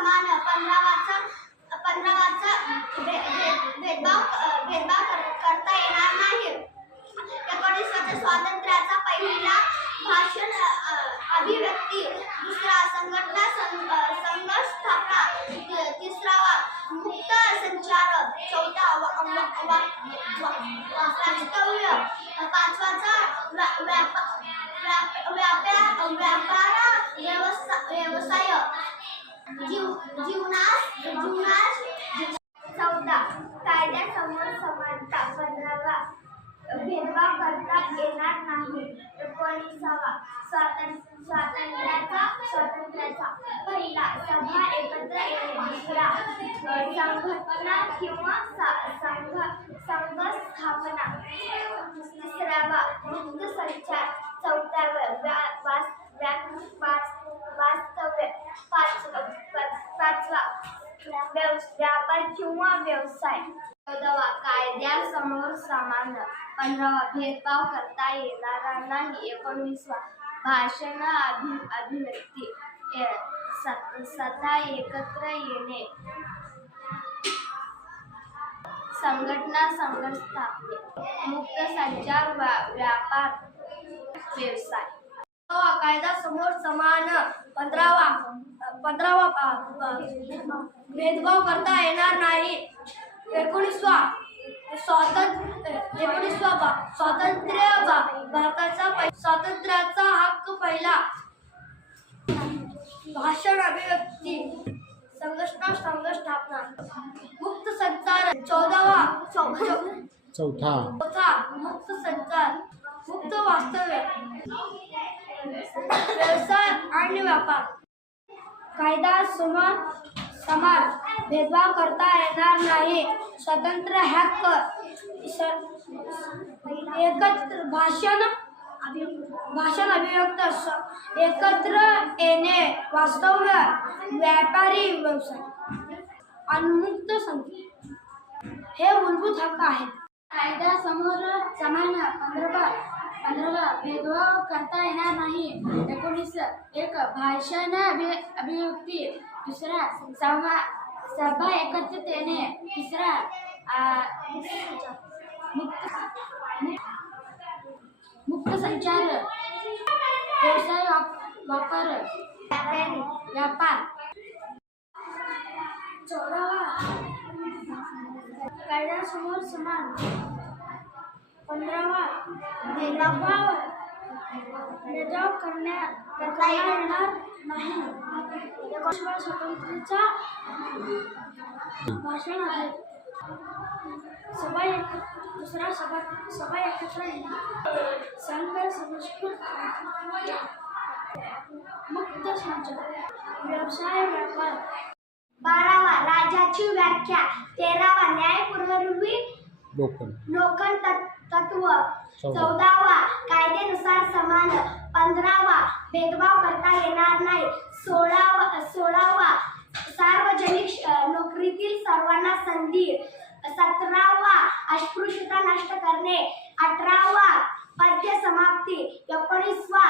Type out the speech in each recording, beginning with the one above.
समान 15वाचा भेदभाव करता येणार नाही। 19च्या स्वातंत्र्याचा पहिला भाषण अभिव्यक्ती, दुसरा संघटना संघ स्थापना, तिसरा मुक्त संचार, चौथा वास्तव्य, पाचवाचा व्यापार व्यवसाय, जीवनास चौथा कायद्यासमोर समानता, 15वा भेदभाव करता येणार नाही। 19वा स्वातंत्र्याचा पहिला सभा एकत्र येणे, दुसरा संघटना किंवा संघ स्थापना, तिसरावा मुक्त संचार, चौथावा वास्तव्य, पाचवा व्यापार किंवा व्यवसाय, 14वा कायद्यासमोर समान, 15वा भेदभाव करता येणार नाही, 19वा भाषण अभिव्यक्ती, सत्ता एकत्र येणे, संघटना संघ स्थापने, मुक्त संचार, व्यापार व्यवसाय। कायद्यासमोर समान, 15वा भेदभाव करता येणार नाही। 19वा स्वातंत्र्य स्वातंत्र्याचा हक्क पहिला, भाषण अभिव्यक्ती, संघटना संघ स्थापना, मुक्त संचार, 14वा मुक्त संचार, मुक्त वास्तव्य, व्यवसाय आणि व्यापार। कायद्यासमोर समान, भेदभाव करता येणार नाही। स्वतंत्र हक्क, एकत्र भाषण अभिव्यक्त, एकत्र येणे, वास्तव्य, व्यापारी व्यवसाय आणि मुक्त संचार हे मूलभूत हक्क आहेत। कायद्यासमोर समान, 15वा भेदभाव करता येणार नाही। 19 भाषण अभिव्यक्ती, दुसरा सभा एकत्रित येणे, तिसरा मुक्त संचार, व्यवसाय व्यापार। 14वा कायद्यासमोर समान, 15वा भेदभाव करता येणार नाही। 19वा स्वातंत्र्याचा भाषण दुसरा सभा एकत्र येणे, संघ मुक्त संचार, व्यवसाय व्यापार। 12वा राज्याची व्याख्या, 13वा न्यायपूर्वी लोकन तत्व, 14वा कायद्यानुसार समान, 15वा भेदभाव करता येणार नाही, 16वा सार्वजनिक नोकरीतील सर्वांना संधी, 17वा अस्पृश्यता नष्ट करणे, 18वा पद्य समाप्ती, 19वा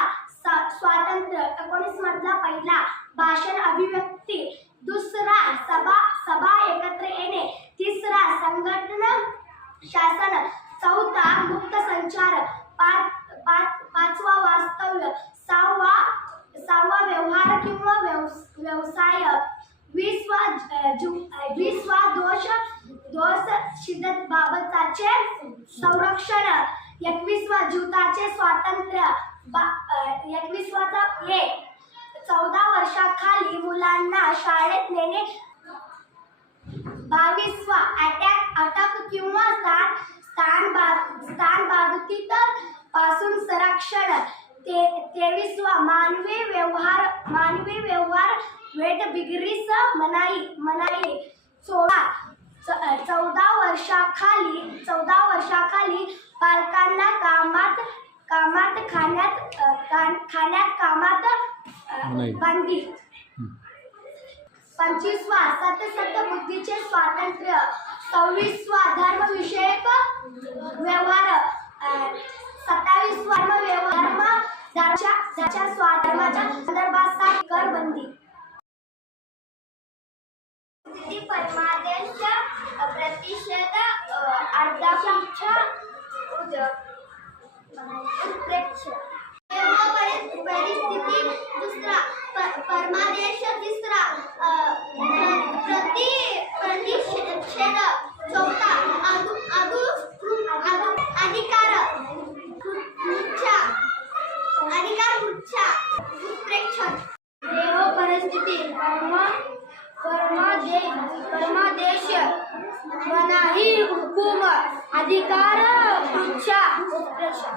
स्वातंत्र्य, 19 मधला पहिला भाषण अभिव्यक्ती, दुसरा सभा एकत्र येणे, तिसरा संघटना शासन, चौथा मुक्त संचार, पाचवा वास्तव्य, सहावा व्यवहार किंवा व्यवसाय, 20वा दोष शिदतबाबतचे संरक्षण, 21वा जीविताचे स्वातंत्र्य, 21वा 14 वर्षाखाली मुलांना शाळेत नेणे, 22वा अटक किंवा स्थानबाधित पासून संरक्षण, 23वा मानवी व्यवहार वेठबिगरीस मनाई, 14 वर्षाखाली बालकांना कामात खाण्यात बंदी, 25वा सतबुद्धीचे स्वातंत्र्य, 26वा धर्मविषयक व्यवहार, 27वा धर्माच्या संदर्भात कर बंदी। परमादेश प्रतिषेध अर्धापक्ष उत्प्रेक्ष परिस्थिती दुसरा परमादेश तिसरा प्रतिषेध चौथा अधिकार उत्प्रेक्षण देह परिस्थिती परमादेश मनाही हुकूम अधिकार पृच्छा उत्प्रेक्षण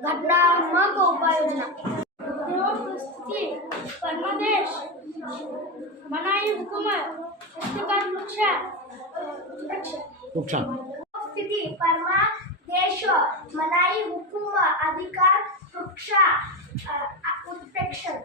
घटनात्मक उपाययोजना देह परिस्थिती परमादेश मनाही हुकूम अधिकार पृच्छा खूप छान. स्थिती परमादेश मनाई हुकूम अधिकार पृच्छा उत्प्रेक्षण